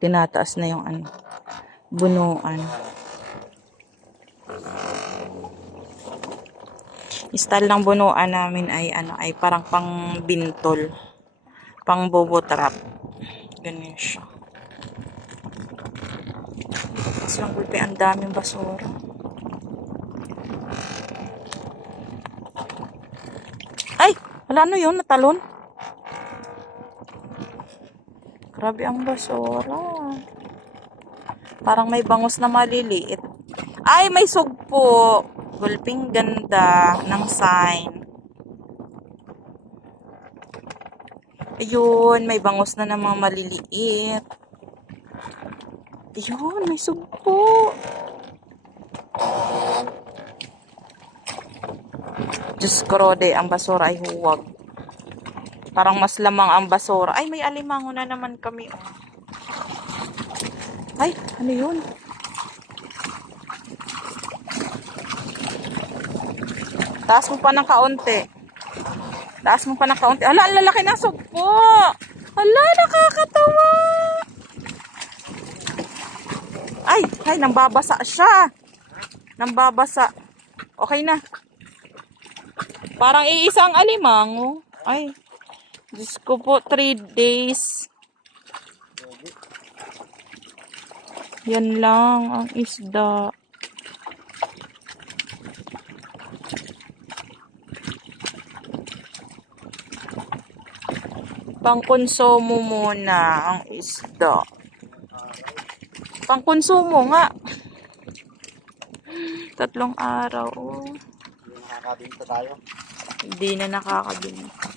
Tinataas na yung ano, bunuan. Style ng bunuan namin ay ano, ay parang pang bintol, pang bobo trap. Ganyan siya. Kasi lang buti ang daming basura. Ay! Wala, ano yun? Natalon? Grabe ang basura. Parang may bangus na maliliit. Ay! May sugpo! Gulping ganda ng sign. Ayun, may bangus na namang maliliit. Ayun, may sugpo. Diyos ko, Rode, ang basura ay huwag. Parang mas lamang ang basura. Ay, may alimango na naman kami. Ay, ano yun? Taas mo pa ng kaunti. Taas mo pa ng kaunti. Hala, ang lalaki na sugpo. Hala, nakakatawa. Ay, nambabasa siya. Nambabasa. Okay na. Parang iisang alimango. Ay, Diyos ko po, 3 days. Yan lang ang isda. Pangkonsumo muna ang isda. Pangkonsumo nga. 3 araw. Nakakabinta tayo. Hindi na nakakabinta.